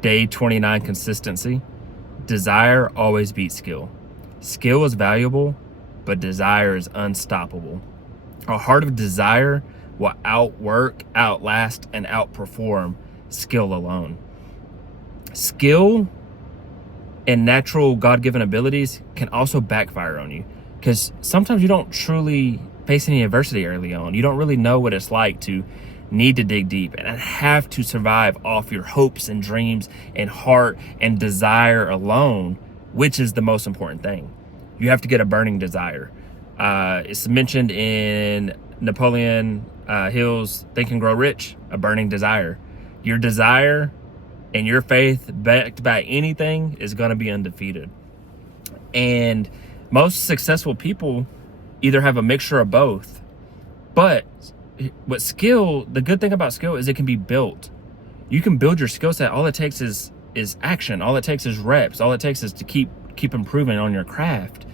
Day 29 consistency. Desire always beats skill. Skill is valuable, but desire is unstoppable. A heart of desire will outwork, outlast, and outperform skill alone. Skill and natural God-given abilities can also backfire on you, because sometimes you don't truly face any adversity early on. You don't really know what it's like to need to dig deep and have to survive off your hopes and dreams and heart and desire alone, which is the most important thing. You have to get a burning desire. It's mentioned in Napoleon Hill's Think and Grow Rich, a burning desire. Your desire and your faith backed by anything is going to be undefeated. And most successful people either have a mixture of both. But what skill, the good thing about skill is it can be built. You can build your skill set. All it takes is action. All it takes is reps. All it takes is to keep improving on your craft.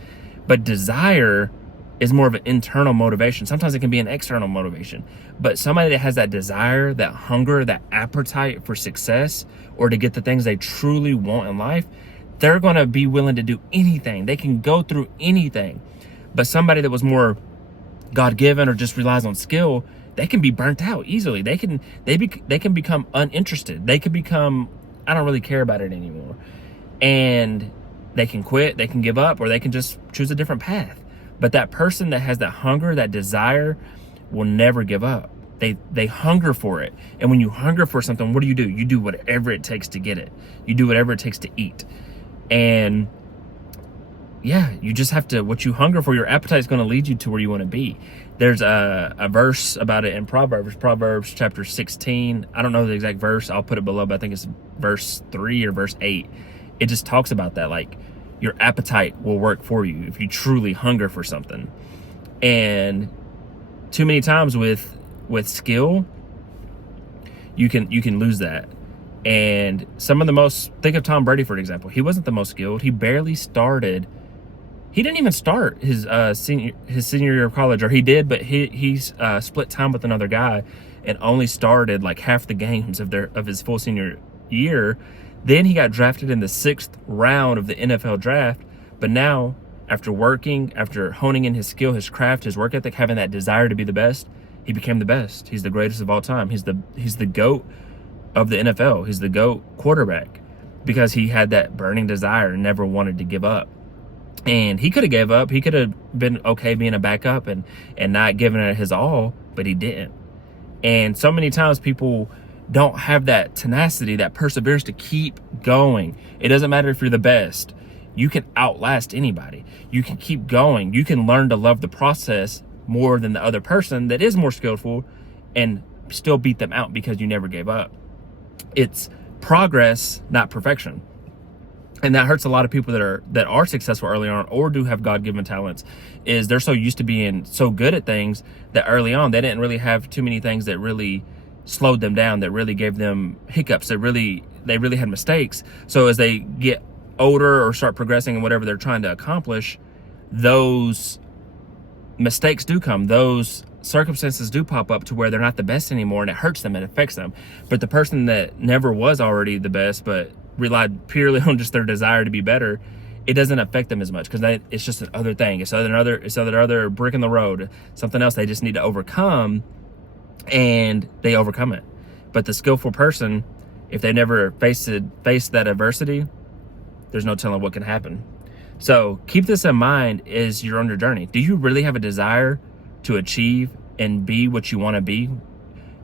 But desire is more of an internal motivation. Sometimes it can be an external motivation. But somebody that has that desire, that hunger, that appetite for success, or to get the things they truly want in life, they're going to be willing to do anything. They can go through anything. But somebody that was more God-given or just relies on skill, they can be burnt out easily. They can become uninterested. They can become, I don't really care about it anymore. And they can quit, they can give up, or they can just choose a different path. But that person that has that hunger, that desire, will never give up. They hunger for it. And when you hunger for something, what do? You do whatever it takes to get it. You do whatever it takes to eat. And yeah, you just have to, what you hunger for, your appetite is going to lead you to where you want to be. There's a verse about it in Proverbs chapter 16. I don't know the exact verse. I'll put it below, but I think it's verse 3 or verse 8. It just talks about that. Like, your appetite will work for you if you truly hunger for something. And too many times with skill, you can lose that. And some of the most, think of Tom Brady, for example. He wasn't the most skilled. He barely started. He didn't even start his senior year of college, or he did, but he split time with another guy and only started like half the games of his full senior year. Then he got drafted in the 6th round of the NFL draft. But now, after honing in his skill, his craft, his work ethic, having that desire to be the best, he became the best. He's the greatest of all time. He's the GOAT of the NFL. He's the GOAT quarterback because he had that burning desire and never wanted to give up. And he could have gave up. He could have been okay being a backup and not giving it his all, but he didn't. And so many times people don't have that tenacity, that perseverance to keep going. It doesn't matter if you're the best. You can outlast anybody. You can keep going. You can learn to love the process more than the other person that is more skillful and still beat them out because you never gave up. It's progress, not perfection. And that hurts a lot of people that are successful early on or do have God-given talents, is they're so used to being so good at things that early on they didn't really have too many things that really slowed them down, that really gave them hiccups, they really had mistakes. So as they get older or start progressing in whatever they're trying to accomplish, those mistakes do come. Those circumstances do pop up to where they're not the best anymore, and it hurts them, it affects them. But the person that never was already the best but relied purely on just their desire to be better, it doesn't affect them as much because it's just another thing. It's another brick in the road, something else they just need to overcome, and they overcome it. But the skillful person, if they never faced that adversity, there's no telling what can happen. So keep this in mind as you're on your journey. Do you really have a desire to achieve and be what you want to be,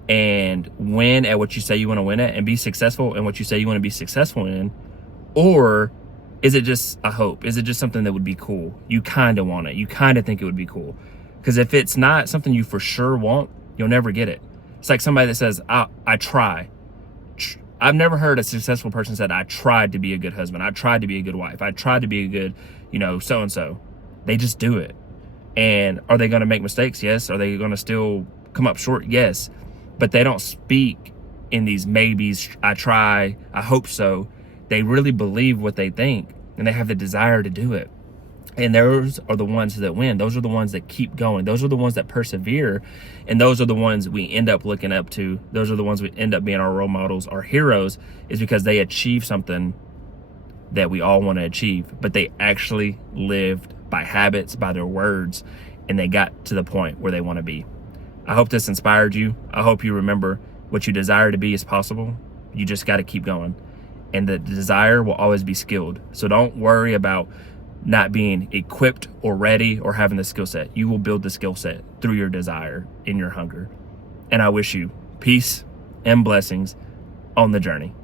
and win at what you say you want to win at, and be successful in what you say you want to be successful in? Or is it just a hope? Is it just something that would be cool? You kind of want it. You kind of think it would be cool. Because if it's not something you for sure want, you'll never get it. It's like somebody that says, I try. I've never heard a successful person said, I tried to be a good husband. I tried to be a good wife. I tried to be a good, so-and-so. They just do it. And are they going to make mistakes? Yes. Are they going to still come up short? Yes. But they don't speak in these maybes. I try. I hope so. They really believe what they think, and they have the desire to do it. And those are the ones that win. Those are the ones that keep going. Those are the ones that persevere. And those are the ones we end up looking up to. Those are the ones we end up being our role models, our heroes, is because they achieve something that we all want to achieve, but they actually lived by habits, by their words, and they got to the point where they want to be. I hope this inspired you. I hope you remember what you desire to be is possible. You just got to keep going. And the desire will always be skilled. So don't worry about not being equipped or ready or having the skill set. You will build the skill set through your desire and your hunger. And I wish you peace and blessings on the journey.